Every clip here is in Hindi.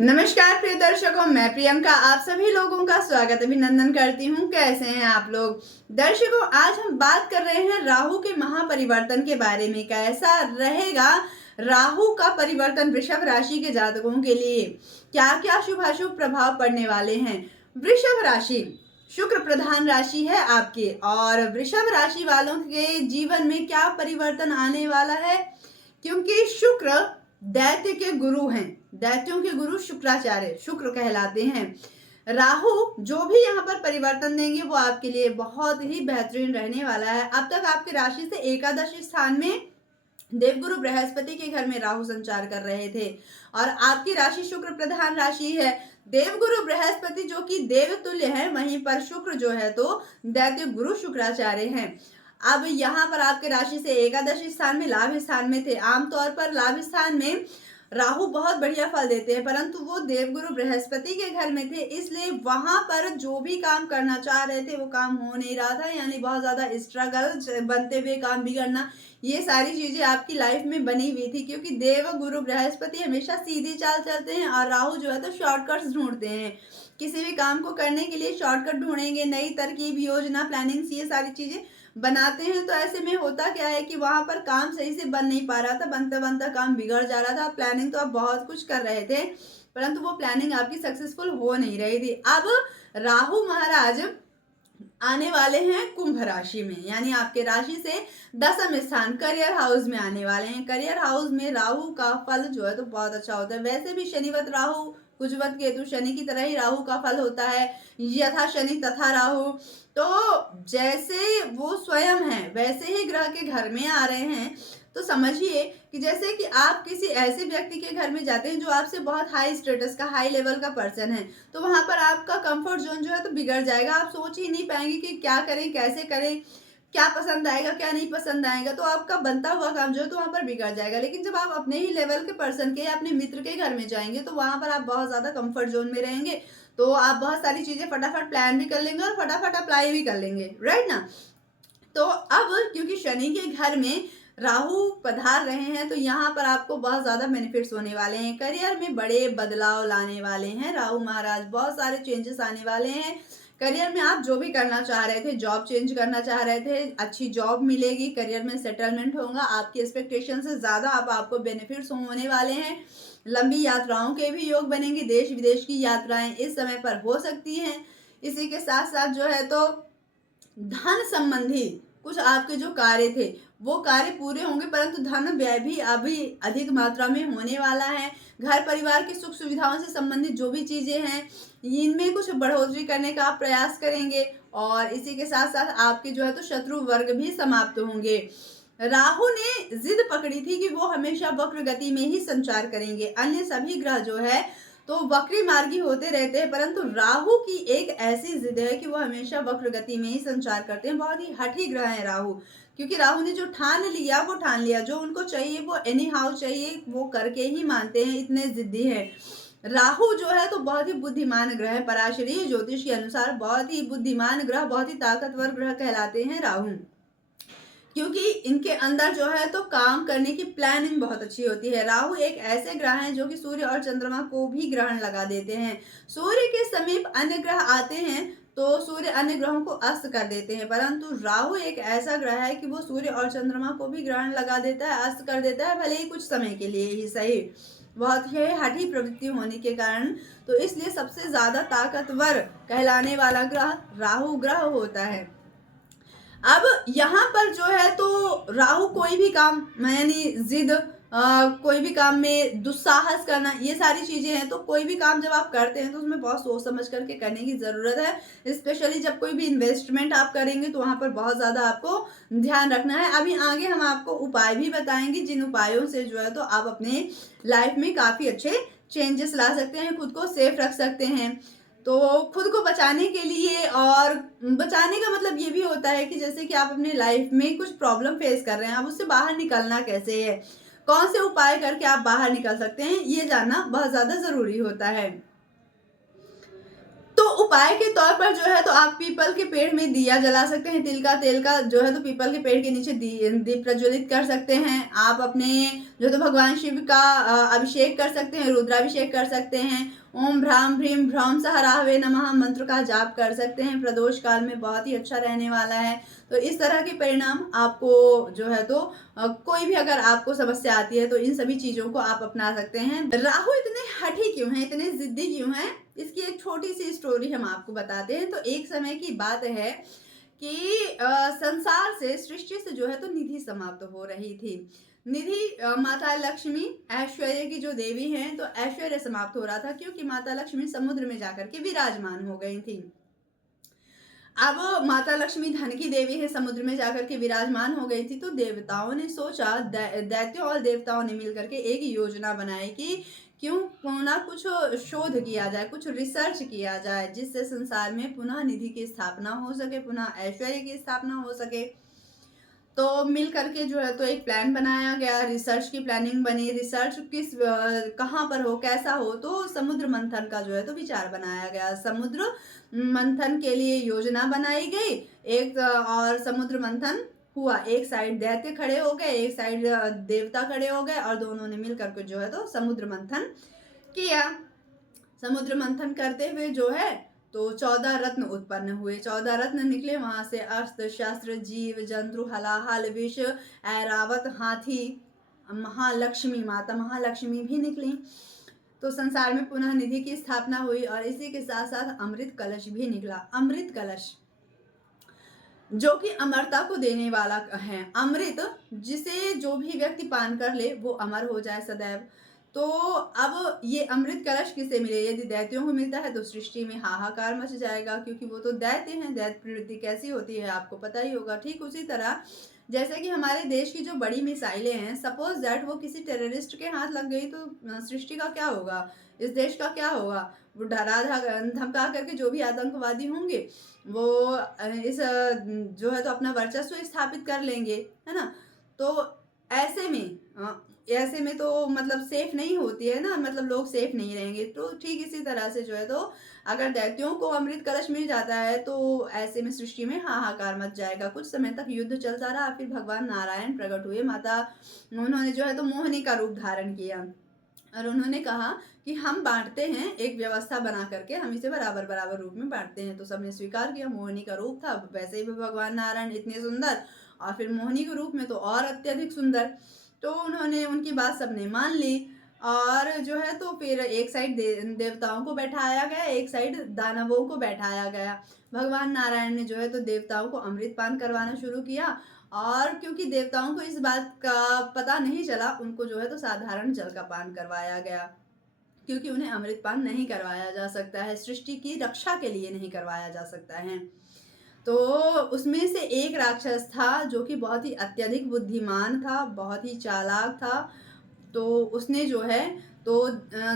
नमस्कार प्रिय दर्शकों, मैं प्रियंका आप सभी लोगों का स्वागत अभिनंदन करती हूँ। कैसे हैं आप लोग दर्शकों? आज हम बात कर रहे हैं राहु के महापरिवर्तन के बारे में। कैसा रहेगा राहु का परिवर्तन वृषभ राशि के जातकों के लिए, क्या क्या शुभ अशुभ प्रभाव पड़ने वाले हैं। वृषभ राशि शुक्र प्रधान राशि है आपकी, और वृषभ राशि वालों के जीवन में क्या परिवर्तन आने वाला है, क्योंकि शुक्र दैत्य के गुरु हैं। दैत्यों के गुरु शुक्राचार्य शुक्र कहलाते हैं। राहु जो भी यहाँ पर परिवर्तन देंगे वो आपके लिए बहुत ही बेहतरीन रहने वाला है। अब तक आपकी राशि से एकादश स्थान में देवगुरु बृहस्पति के घर में राहु संचार कर रहे थे, और आपकी राशि शुक्र प्रधान राशि है। देवगुरु बृहस्पति जो कि देवतुल्य है, वहीं पर शुक्र जो है तो दैत्य गुरु शुक्राचार्य हैं। अब यहाँ पर आपके राशि से एकादश स्थान में लाभ स्थान में थे। आमतौर पर लाभ स्थान में राहु बहुत बढ़िया फल देते हैं, परंतु वो देवगुरु बृहस्पति के घर में थे, इसलिए वहां पर जो भी काम करना चाह रहे थे वो काम हो नहीं रहा था। यानी बहुत ज्यादा स्ट्रगल, बनते हुए काम बिगड़ना, ये सारी चीजें आपकी लाइफ में बनी हुई थी, क्योंकि देवगुरु बृहस्पति हमेशा सीधी चाल चलते हैं और राहु जो है तो शॉर्टकट्स ढूंढते हैं। किसी भी काम को करने के लिए शॉर्टकट ढूंढेंगे, नई तरकीब, योजना, प्लानिंग, ये सारी चीजें बनाते हैं। तो ऐसे में होता क्या है कि वहां पर काम सही से बन नहीं पा रहा था, बनता बनता काम बिगड़ जा रहा था। प्लानिंग तो आप बहुत कुछ कर रहे थे, परंतु वो प्लानिंग आपकी सक्सेसफुल हो नहीं रही थी। अब राहु महाराज आने वाले हैं कुंभ राशि में, यानी आपके राशि से दसम स्थान करियर हाउस में आने वाले हैं। करियर हाउस में राहु का फल जो है तो बहुत अच्छा होता है। वैसे भी शनिवत राहु कुजवत केतु, शनि की तरह ही राहु का फल होता है, यथा शनि तथा राहु। तो जैसे वो स्वयं है वैसे ही ग्रह के घर में आ रहे हैं। तो समझिए कि जैसे कि आप किसी ऐसे व्यक्ति के घर में जाते हैं जो आपसे बहुत हाई स्टेटस का, हाई लेवल का पर्सन है, तो वहां पर आपका कंफर्ट जोन जो है तो बिगड़ जाएगा। आप सोच ही नहीं पाएंगे कि क्या करें, कैसे करें, क्या पसंद आएगा, क्या नहीं पसंद आएगा। तो आपका बनता हुआ काम जो है तो वहां पर बिगड़ जाएगा। लेकिन जब आप अपने ही लेवल के पर्सन के या अपने मित्र के घर में जाएंगे तो वहां पर आप बहुत ज्यादा कंफर्ट जोन में रहेंगे। तो आप बहुत सारी चीजें फटाफट प्लान भी कर लेंगे और फटाफट अप्लाई भी कर लेंगे, राइट ना। तो अब क्योंकि शनि के घर में राहु पधार रहे हैं, तो यहाँ पर आपको बहुत ज्यादा बेनिफिट्स होने वाले हैं। करियर में बड़े बदलाव लाने वाले हैं राहु महाराज, बहुत सारे चेंजेस आने वाले हैं। करियर में आप जो भी करना चाह रहे थे, जॉब चेंज करना चाह रहे थे, अच्छी जॉब मिलेगी, करियर में सेटलमेंट होगा, आपकी एक्सपेक्टेशन से ज्यादा अब आपको बेनिफिट्स होने वाले हैं। लंबी यात्राओं के भी योग बनेंगे, देश विदेश की यात्राएं इस समय पर हो सकती हैं। इसी के साथ साथ जो है तो धन संबंधी कुछ आपके जो कार्य थे वो कार्य पूरे होंगे, परंतु धन व्यय भी अभी अधिक मात्रा में होने वाला है। घर परिवार की सुख सुविधाओं से संबंधित जो भी चीजें हैं इनमें कुछ बढ़ोतरी करने का आप प्रयास करेंगे, और इसी के साथ साथ आपके जो है तो शत्रु वर्ग भी समाप्त होंगे। राहु ने जिद पकड़ी थी कि वो हमेशा वक्र गति में ही संचार करेंगे। अन्य सभी ग्रह जो है तो वक्री मार्गी होते रहते हैं, परंतु राहु की एक ऐसी जिद है कि वो हमेशा वक्र गति में ही संचार करते हैं। बहुत ही हठी ग्रह है राहु, क्योंकि राहु ने जो ठान लिया वो ठान लिया, जो उनको चाहिए वो एनी हाउ चाहिए, वो करके ही मानते हैं, इतने जिद्दी है। राहु जो है तो बहुत ही बुद्धिमान ग्रह है। पराशरीय ज्योतिष के अनुसार बहुत ही बुद्धिमान ग्रह, बहुत ही ताकतवर ग्रह कहलाते हैं राहु, क्योंकि इनके अंदर जो है तो काम करने की प्लानिंग बहुत अच्छी होती है। राहु एक ऐसे ग्रह हैं जो कि सूर्य और चंद्रमा को भी ग्रहण लगा देते हैं। सूर्य के समीप अन्य ग्रह आते हैं तो सूर्य अन्य ग्रहों को अस्त कर देते हैं, परंतु राहु एक ऐसा ग्रह है कि वो सूर्य और चंद्रमा को भी ग्रहण लगा देता है, अस्त कर देता है, भले ही कुछ समय के लिए ही सही। बहुत ही हठी प्रवृत्ति होने के कारण तो इसलिए सबसे ज्यादा ताकतवर कहलाने वाला ग्रह राहु ग्रह होता है। अब यहाँ पर जो है तो राहु कोई भी काम, यानी जिद, कोई भी काम में दुस्साहस करना, ये सारी चीजें हैं। तो कोई भी काम जब आप करते हैं तो उसमें बहुत सोच समझ करके करने की जरूरत है। स्पेशली जब कोई भी इन्वेस्टमेंट आप करेंगे तो वहां पर बहुत ज्यादा आपको ध्यान रखना है। अभी आगे हम आपको उपाय भी बताएंगे, जिन उपायों से जो है तो आप अपने लाइफ में काफी अच्छे चेंजेस ला सकते हैं, खुद को सेफ रख सकते हैं। तो खुद को बचाने के लिए, और बचाने का मतलब ये भी होता है कि जैसे कि आप अपने लाइफ में कुछ प्रॉब्लम फेस कर रहे हैं, अब उससे बाहर निकलना कैसे है, कौन से उपाय करके आप बाहर निकल सकते हैं, ये जानना बहुत ज्यादा जरूरी होता है। तो उपाय के तौर पर जो है तो आप पीपल के पेड़ में दिया जला सकते हैं, तिल का तेल का जो है तो पीपल के पेड़ के नीचे दीप प्रज्वलित कर सकते हैं। आप अपने जो तो भगवान शिव का अभिषेक कर सकते हैं, रुद्राभिषेक कर सकते हैं। ओम भ्राम भ्रीम भ्रौम सहरावे नमः मंत्र का जाप कर सकते हैं। प्रदोष काल में बहुत ही अच्छा रहने वाला है। तो इस तरह के परिणाम आपको जो है तो कोई भी अगर आपको समस्या आती है तो इन सभी चीजों को आप अपना सकते हैं। राहु इतने हठी क्यों हैं, इतने जिद्दी क्यों हैं, इसकी एक छोटी सी स्टोरी हम आपको बताते हैं। तो एक समय की बात है कि संसार से, सृष्टि से जो है तो निधि समाप्त हो रही थी। निधि माता लक्ष्मी ऐश्वर्य की जो देवी हैं, तो ऐश्वर्य समाप्त हो रहा था क्योंकि माता लक्ष्मी समुद्र में जाकर के विराजमान हो गई थी। अब माता लक्ष्मी धन की देवी है, समुद्र में जाकर के विराजमान हो गई थी। तो देवताओं ने सोचा, दैत्यों और देवताओं ने मिलकर के एक योजना बनाई कि क्यों ना कुछ शोध किया जाए, कुछ रिसर्च किया जाए, जिससे संसार में पुनः निधि की स्थापना हो सके, पुनः ऐश्वर्य की स्थापना हो सके। तो मिल करके जो है तो एक प्लान बनाया गया, रिसर्च की प्लानिंग बनी। रिसर्च किस कहाँ पर हो, कैसा हो, तो समुद्र मंथन का जो है तो विचार बनाया गया। समुद्र मंथन के लिए योजना बनाई गई। एक और समुद्र मंथन हुआ। एक साइड दैत्य खड़े हो गए, एक साइड देवता खड़े हो गए, और दोनों ने मिल करके जो है तो समुद्र मंथन किया। समुद्र मंथन करते हुए जो है तो 14 रत्न उत्पन्न हुए। 14 रत्न निकले। वहां से अस्त्र शस्त्र, जीव जंतु, हलाहल, विष, ऐरावत, हाथी, महालक्ष्मी, माता महालक्ष्मी भी निकली। तो संसार में पुनः निधि की स्थापना हुई। और इसी के साथ साथ अमृत कलश भी निकला। अमृत कलश जो कि अमरता को देने वाला है। अमृत जिसे जो भी व्यक्ति पान कर ले वो अमर हो जाए सदैव। तो अब ये अमृत कलश किसे मिले? यदि दैत्यों को मिलता है तो सृष्टि में हाहाकार मच जाएगा, क्योंकि वो तो दैत्य हैं। दैत्य प्रवृत्ति कैसी होती है आपको पता ही होगा। ठीक उसी तरह जैसे कि हमारे देश की जो बड़ी मिसाइलें हैं, सपोज दैट वो किसी टेररिस्ट के हाथ लग गई तो सृष्टि का क्या होगा, इस देश का क्या होगा? वो डरा धमका करके जो भी आतंकवादी होंगे वो इस जो है तो अपना वर्चस्व स्थापित कर लेंगे, है ना। तो ऐसे में ऐसे में तो मतलब सेफ नहीं होती है ना, मतलब लोग सेफ नहीं रहेंगे। तो ठीक इसी तरह से जो है तो अगर दैत्यों को अमृत कलश मिल जाता है तो ऐसे में सृष्टि में हाहाकार मच जाएगा। कुछ समय तक युद्ध चलता रहा। फिर भगवान नारायण प्रकट हुए। माता उन्होंने जो है तो मोहिनी का रूप धारण किया और उन्होंने कहा कि हम बांटते हैं, एक व्यवस्था बना करके हम इसे बराबर बराबर रूप में बांटते हैं। तो सबने स्वीकार किया। मोहिनी का रूप था, वैसे ही भगवान नारायण इतने सुंदर, और फिर मोहिनी के रूप में तो और अत्यधिक सुंदर। तो उन्होंने उनकी बात सबने मान ली। और जो है तो फिर एक साइड देवताओं को बैठाया गया, एक साइड दानवों को बैठाया गया। भगवान नारायण ने जो है तो देवताओं को अमृत पान करवाना शुरू किया। और क्योंकि देवताओं को इस बात का पता नहीं चला, उनको जो है तो साधारण जल का पान करवाया गया, क्योंकि उन्हें अमृत पान नहीं करवाया जा सकता है, सृष्टि की रक्षा के लिए नहीं करवाया जा सकता है। तो उसमें से एक राक्षस था जो कि बहुत ही अत्यधिक बुद्धिमान था, बहुत ही चालाक था। तो उसने जो है तो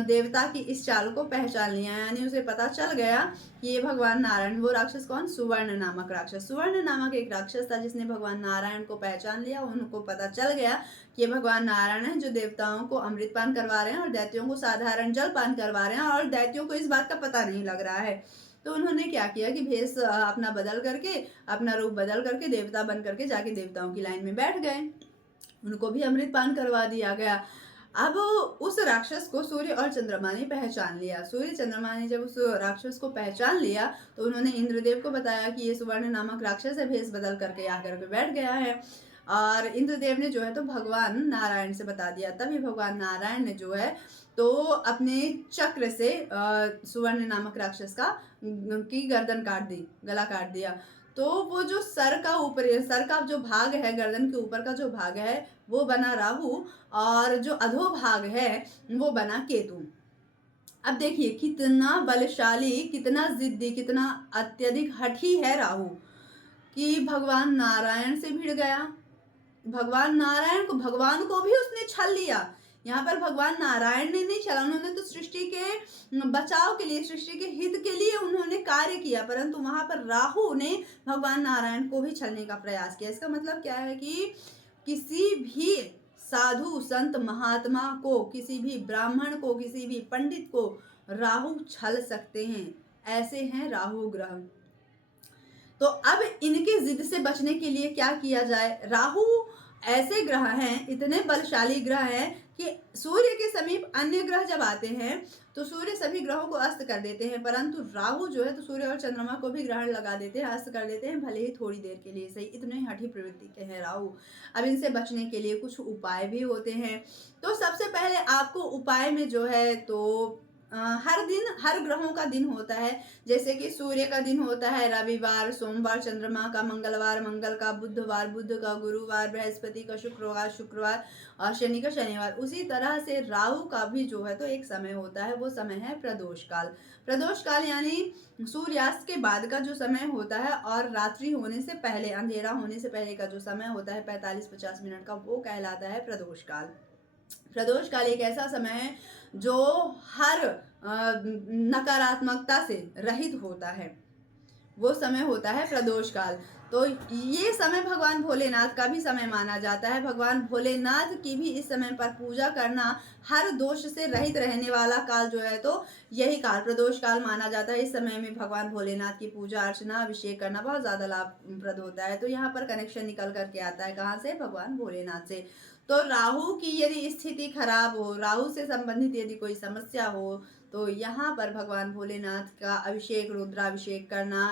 देवता की इस चाल को पहचान लिया, यानी उसे पता चल गया कि ये भगवान नारायण। वो राक्षस कौन? सुवर्ण नामक राक्षस। सुवर्ण नामक एक राक्षस था जिसने भगवान नारायण को पहचान लिया। उनको पता चल गया कि ये भगवान नारायण है जो देवताओं को अमृत पान करवा रहे हैं और दैत्यों को साधारण जल पान करवा रहे हैं, और दैत्यों को इस बात का पता नहीं लग रहा है। तो उन्होंने क्या किया कि भेष अपना बदल करके, अपना रूप बदल करके देवता बन करके जाके देवताओं की लाइन में बैठ गए। उनको भी अमृत पान करवा दिया गया। अब उस राक्षस को सूर्य और चंद्रमा ने पहचान लिया। सूर्य चंद्रमा ने जब उस राक्षस को पहचान लिया तो उन्होंने इंद्रदेव को बताया कि ये सुवर्ण नामक राक्षस है, भेष बदल करके आकर के बैठ गया है। और इंद्रदेव ने जो है तो भगवान नारायण से बता दिया। तभी भगवान नारायण ने जो है तो अपने चक्र से सुवर्ण नामक राक्षस की गर्दन काट दी, गला काट दिया। तो वो जो सर का जो भाग है, गर्दन के ऊपर का जो भाग है वो बना राहु, और जो अधोभाग है वो बना केतु। अब देखिए कितना बलशाली, कितना जिद्दी, कितना अत्यधिक हठी है राहु कि भगवान नारायण से भिड़ गया। भगवान नारायण को, भगवान को भी उसने छल लिया। यहाँ पर भगवान नारायण ने नहीं छला, उन्होंने तो सृष्टि के बचाव के लिए, सृष्टि के हित के लिए उन्होंने कार्य किया, परंतु वहां पर राहु ने भगवान नारायण को भी छलने का प्रयास किया। इसका मतलब क्या है कि किसी भी साधु संत महात्मा को, किसी भी ब्राह्मण को, किसी भी पंडित को राहु छल सकते हैं। ऐसे हैं राहु ग्रह। तो अब इनके जिद से बचने के लिए क्या किया जाए? राहु ऐसे ग्रह हैं, इतने बलशाली ग्रह हैं कि सूर्य के समीप अन्य ग्रह जब आते हैं तो सूर्य सभी ग्रहों को अस्त कर देते हैं, परंतु राहु जो है तो सूर्य और चंद्रमा को भी ग्रहण लगा देते हैं, अस्त कर देते हैं, भले ही थोड़ी देर के लिए सही। इतने हठी प्रवृत्ति के हैं राहु। अब इनसे बचने के लिए कुछ उपाय भी होते हैं। तो सबसे पहले आपको उपाय में जो है तो हर दिन हर ग्रहों का दिन होता है। जैसे कि सूर्य का दिन होता है रविवार, सोमवार चंद्रमा का, मंगलवार मंगल का, बुधवार बुध का, गुरुवार बृहस्पति का, शुक्रवार शुक्रवार और शनि का शनिवार। उसी तरह से राहु का भी जो है तो एक समय होता है, वो समय है प्रदोष काल। प्रदोष काल यानी सूर्यास्त के बाद का जो समय होता है और रात्रि होने से पहले, अंधेरा होने से पहले का जो समय होता है 45-50 मिनट का, वो कहलाता है प्रदोष काल। प्रदोष काल एक ऐसा समय है जो हर नकारात्मकता से रहित होता है, वो समय होता है प्रदोष काल। तो ये समय भगवान भोलेनाथ का भी समय माना जाता है। भगवान भोलेनाथ की भी इस समय पर पूजा करना, हर दोष से रहित रहने वाला काल जो है तो यही काल प्रदोष काल माना जाता है। इस समय में भगवान भोलेनाथ की पूजा अर्चना अभिषेक करना बहुत ज़्यादा लाभप्रद होता है। तो यहाँ पर कनेक्शन निकल करके आता है कहाँ से? भगवान भोलेनाथ से। तो राहु की यदि स्थिति खराब हो, राहु से संबंधित यदि कोई समस्या हो, तो यहाँ पर भगवान भोलेनाथ का अभिषेक, रुद्राभिषेक करना,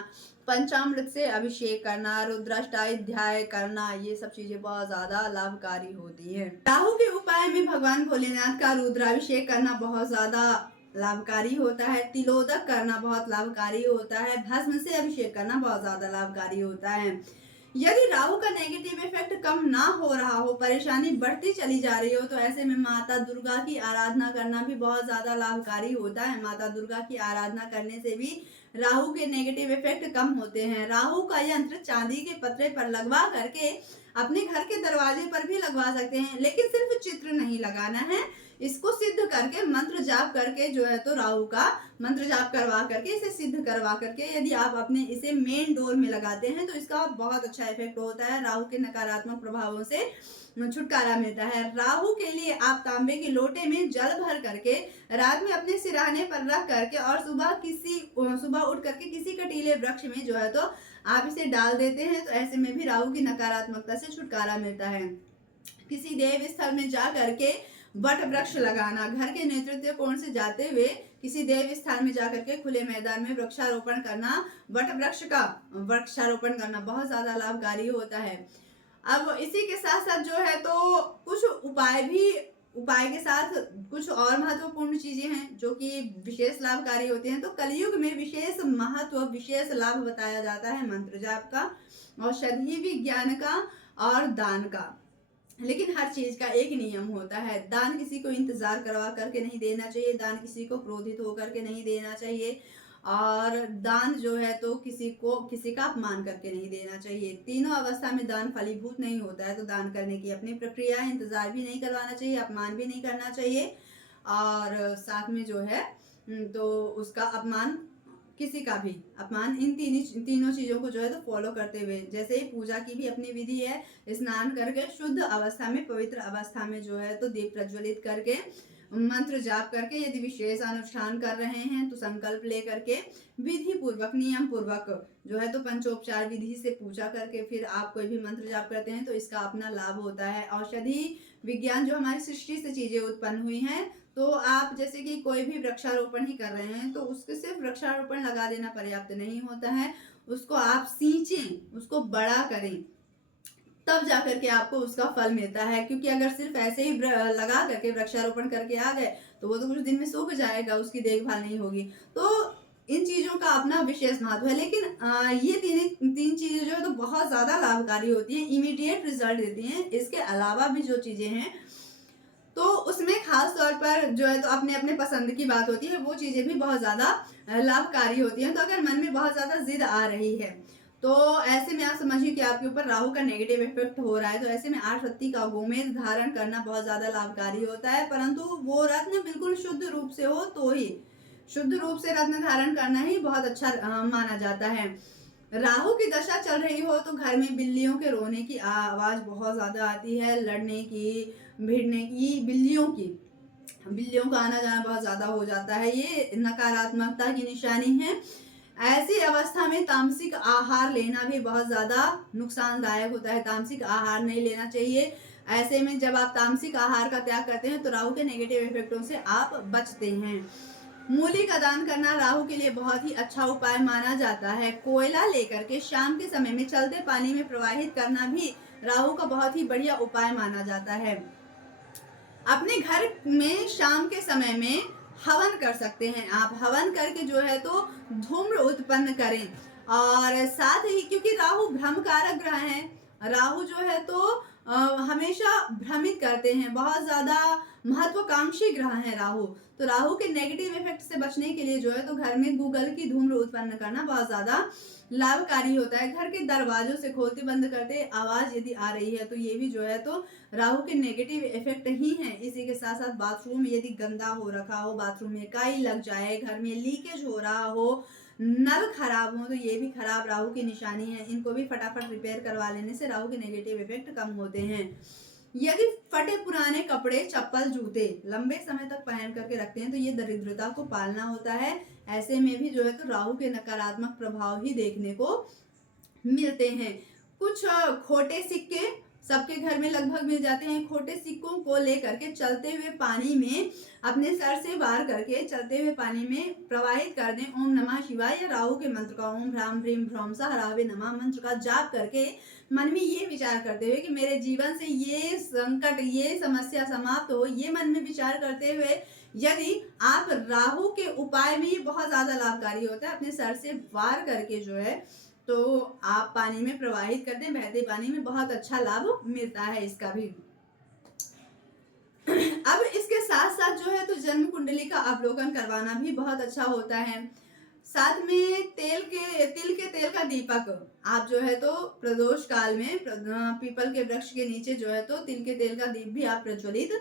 पंचामृत से अभिषेक करना, रुद्राष्टाध्याय करना, ये सब चीजें बहुत ज्यादा लाभकारी होती हैं। राहु के उपाय में भगवान भोलेनाथ का रुद्राभिषेक करना बहुत ज्यादा लाभकारी होता है, तिलोदक करना बहुत लाभकारी होता है, भस्म से अभिषेक करना बहुत ज्यादा लाभकारी होता है। यदि राहु का नेगेटिव इफेक्ट कम ना हो रहा हो, परेशानी बढ़ती चली जा रही हो, तो ऐसे में माता दुर्गा की आराधना करना भी बहुत ज्यादा लाभकारी होता है। माता दुर्गा की आराधना करने से भी राहु के नेगेटिव इफेक्ट कम होते हैं। राहु का यंत्र चांदी के पत्रे पर लगवा करके अपने घर के दरवाजे पर भी लगवा सकते हैं, लेकिन सिर्फ चित्र नहीं लगाना है। इसको सिद्ध करके मंत्र जाप करके जो है तो राहु का मंत्र जाप करवा करके, इसे सिद्ध करवा करके यदि आप अपने इसे मेन डोर में लगाते हैं तो इसका बहुत अच्छा इफेक्ट होता है। राहु के नकारात्मक प्रभावों से छुटकारा मिलता है। राहु के लिए आप तांबे के लोटे में जल भर करके रात में अपने सिरहाने पर रख करके और सुबह उठ करके किसी कटीले वृक्ष में जो है तो आप इसे डाल देते हैं, तो ऐसे में भी राहु की नकारात्मकता से छुटकारा मिलता है। किसी देव स्थल में जा करके वट वृक्ष लगाना, घर के नेतृत्व कोण से जाते हुए किसी देव स्थान में जाकर के खुले मैदान में वृक्षारोपण करना, वट वृक्ष का वृक्षारोपण करना बहुत ज्यादा लाभकारी होता है। अब इसी के साथ साथ जो है तो कुछ उपाय के साथ कुछ और महत्वपूर्ण चीजें हैं जो कि विशेष लाभकारी होती हैं। तो कलयुग में विशेष महत्व, विशेष लाभ बताया जाता है मंत्र जाप का, औषधि विज्ञान का और दान का। लेकिन हर चीज का एक नियम होता है। दान किसी को इंतजार करवा करके नहीं देना चाहिए, दान किसी को क्रोधित होकर के नहीं देना चाहिए, और दान जो है तो किसी का अपमान करके नहीं देना चाहिए। तीनों अवस्था में दान फलीभूत नहीं होता है। तो दान करने की अपनी प्रक्रिया है, इंतजार भी नहीं करवाना चाहिए, अपमान भी नहीं करना चाहिए, और साथ में जो है तो उसका अपमान, किसी का भी अपमान, इन तीनों चीजों को जो है तो फॉलो करते हुए, जैसे ही पूजा की भी अपनी विधि है, स्नान करके शुद्ध अवस्था में, पवित्र अवस्था में जो है तो दीप प्रज्वलित करके, मंत्र जाप करके, यदि विशेष अनुष्ठान कर रहे हैं तो संकल्प ले करके विधि पूर्वक, नियम पूर्वक जो है तो पंचोपचार विधि से पूजा करके फिर आप कोई भी मंत्र जाप करते हैं तो इसका अपना लाभ होता है। औषधि विज्ञान, जो हमारी सृष्टि से चीजें उत्पन्न हुई हैं, तो आप जैसे कि कोई भी वृक्षारोपण ही कर रहे हैं तो उसके सिर्फ वृक्षारोपण लगा देना पर्याप्त नहीं होता है, उसको आप सींचें, उसको बड़ा करें, तब जाकर के आपको उसका फल मिलता है। क्योंकि अगर सिर्फ ऐसे ही लगा करके वृक्षारोपण करके आ गए तो वो तो कुछ दिन में सूख जाएगा, उसकी देखभाल नहीं होगी। तो इन चीजों का अपना विशेष महत्व है। लेकिन ये तीन चीजें जो है तो बहुत ज्यादा लाभकारी होती हैं, इमीडिएट रिजल्ट देती हैं। इसके अलावा भी जो चीजें हैं तो उसमें खास तौर पर जो है तो अपने अपने पसंद की बात होती है, वो चीजें भी बहुत ज्यादा लाभकारी होती हैं। तो अगर मन में बहुत ज्यादा जिद आ रही है तो ऐसे में आप समझिए कि आपके ऊपर राहु का नेगेटिव इफेक्ट हो रहा है, तो ऐसे में 8 रत्ती का गोमेद धारण करना बहुत ज्यादा लाभकारी होता है। परंतु वो रत्न बिल्कुल शुद्ध रूप से हो तो ही, शुद्ध रूप से रत्न धारण करना ही बहुत अच्छा माना जाता है। राहु की दशा चल रही हो तो घर में बिल्लियों के रोने की आवाज बहुत ज्यादा आती है, लड़ने की, भिड़ने की, बिल्लियों की, बिल्लियों का आना जाना बहुत ज़्यादा हो जाता है, ये नकारात्मकता की निशानी है। ऐसी अवस्था में तामसिक आहार लेना भी बहुत ज़्यादा नुकसानदायक होता है, तामसिक आहार नहीं लेना चाहिए। ऐसे में जब आप तामसिक आहार का त्याग करते हैं तो राहु के नेगेटिव इफेक्टों से आप बचते हैं। मूली का दान करना राहु के लिए बहुत ही अच्छा उपाय माना जाता है। कोयला लेकर के शाम के समय में चलते पानी में प्रवाहित करना भी राहु का बहुत ही बढ़िया उपाय माना जाता है। अपने घर में शाम के समय में हवन कर सकते हैं आप। हवन करके जो है तो धूम्र उत्पन्न करें। और साथ ही क्योंकि राहु भ्रमकारक ग्रह है, राहु जो है तो हमेशा भ्रमित करते हैं, बहुत ज्यादा महत्वाकांक्षी ग्रह है राहु। तो राहु के नेगेटिव इफेक्ट से बचने के लिए जो है तो घर में गूगल की धूम्र उत्पन्न करना बहुत ज्यादा लाभकारी होता है। घर के दरवाजों से खोलते बंद करते आवाज यदि आ रही है तो ये भी जो है तो राहु के नेगेटिव इफेक्ट ही है। इसी के साथ साथ बाथरूम यदि गंदा हो रखा हो, बाथरूम में काई लग जाए, घर में लीकेज हो रहा हो, नल खराब हो, तो ये भी खराब राहु की निशानी है। इनको भी फटाफट रिपेयर करवा लेने से राहु के नेगेटिव इफेक्ट कम होते हैं। यदि फटे पुराने कपड़े, चप्पल, जूते लंबे समय तक पहन करके रखते हैं तो ये दरिद्रता को पालना होता है। ऐसे में भी जो है तो राहु के नकारात्मक प्रभाव ही देखने को मिलते हैं। कुछ खोटे सिक्के सबके घर में लगभग मिल जाते हैं। खोटे सिक्कों को लेकर के चलते हुए पानी में अपने सर से वार करके चलते हुए पानी में प्रवाहित कर दें। ओम नमः शिवाय या राहु के मंत्र का ओम भ्राम भ्रीम भ्रौम सा हरावे नमः मंत्र का जाप करके मन में ये विचार करते हुए कि मेरे जीवन से ये संकट, ये समस्या समाप्त हो, ये मन में विचार करते हुए यदि आप राहु के उपाय में ये बहुत ज्यादा लाभकारी होता है। अपने सर से वार करके जो है तो आप पानी में प्रवाहित कर दें, बहते पानी में, बहुत अच्छा लाभ मिलता है इसका भी। अब इसके साथ साथ जो है तो जन्म कुंडली का अवलोकन करवाना भी बहुत अच्छा होता है। साथ में तिल के तेल का दीपक आप जो है तो प्रदोष काल में पीपल के वृक्ष के नीचे जो है तो तिल के तेल का दीप भी आप प्रज्वलित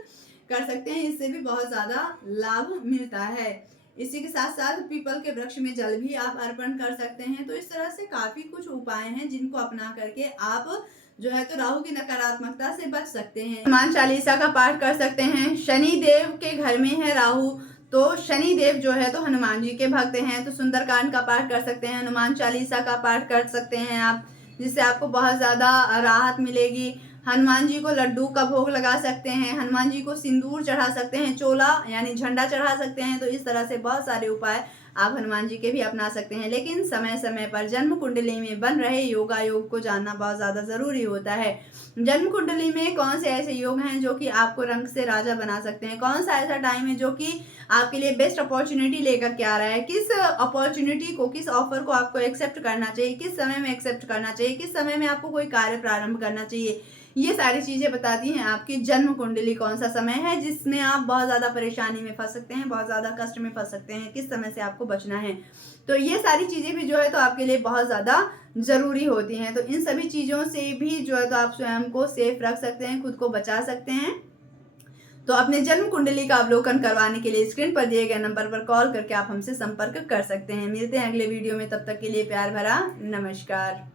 कर सकते हैं। इससे भी बहुत ज्यादा लाभ मिलता है। इसी के साथ साथ पीपल के वृक्ष में जल भी आप अर्पण कर सकते हैं। तो इस तरह से काफी कुछ उपाय हैं जिनको अपना करके आप जो है तो राहु की नकारात्मकता से बच सकते हैं। हनुमान चालीसा का पाठ कर सकते हैं। शनि देव के घर में है राहु, तो शनि देव जो है तो हनुमान जी के भक्त हैं, तो सुंदरकांड का पाठ कर सकते हैं, हनुमान चालीसा का पाठ कर सकते हैं आप, जिससे आपको बहुत ज्यादा राहत मिलेगी। हनुमान जी को लड्डू का भोग लगा सकते हैं, हनुमान जी को सिंदूर चढ़ा सकते हैं, चोला यानी झंडा चढ़ा सकते हैं। तो इस तरह से बहुत सारे उपाय आप हनुमान जी के भी अपना सकते हैं। लेकिन समय समय पर जन्म कुंडली में बन रहे योगा योग को जानना बहुत ज्यादा जरूरी होता है। जन्म कुंडली में कौन से ऐसे योग हैं जो कि आपको रंग से राजा बना सकते हैं, कौन सा ऐसा टाइम है जो कि आपके लिए बेस्ट अपॉर्चुनिटी लेकर के आ रहा है, किस अपॉर्चुनिटी को, किस ऑफर को आपको एक्सेप्ट करना चाहिए, किस समय में एक्सेप्ट करना चाहिए, किस समय में आपको कोई कार्य प्रारंभ करना चाहिए, ये सारी चीजें बताती हैं आपकी जन्म कुंडली। कौन सा समय है जिसमें आप बहुत ज्यादा परेशानी में फंस सकते हैं, बहुत ज्यादा कष्ट में फंस सकते हैं, किस समय से आपको बचना है। तो ये सारी चीजें भी जो है तो आपके लिए बहुत ज्यादा जरूरी होती हैं। तो इन सभी चीजों से भी जो है तो आप स्वयं को सेफ रख सकते हैं, खुद को बचा सकते हैं। तो अपने जन्म कुंडली का अवलोकन करवाने के लिए स्क्रीन पर दिए गए नंबर पर कॉल करके आप हमसे संपर्क कर सकते हैं। मिलते हैं अगले वीडियो में, तब तक के लिए प्यार भरा नमस्कार।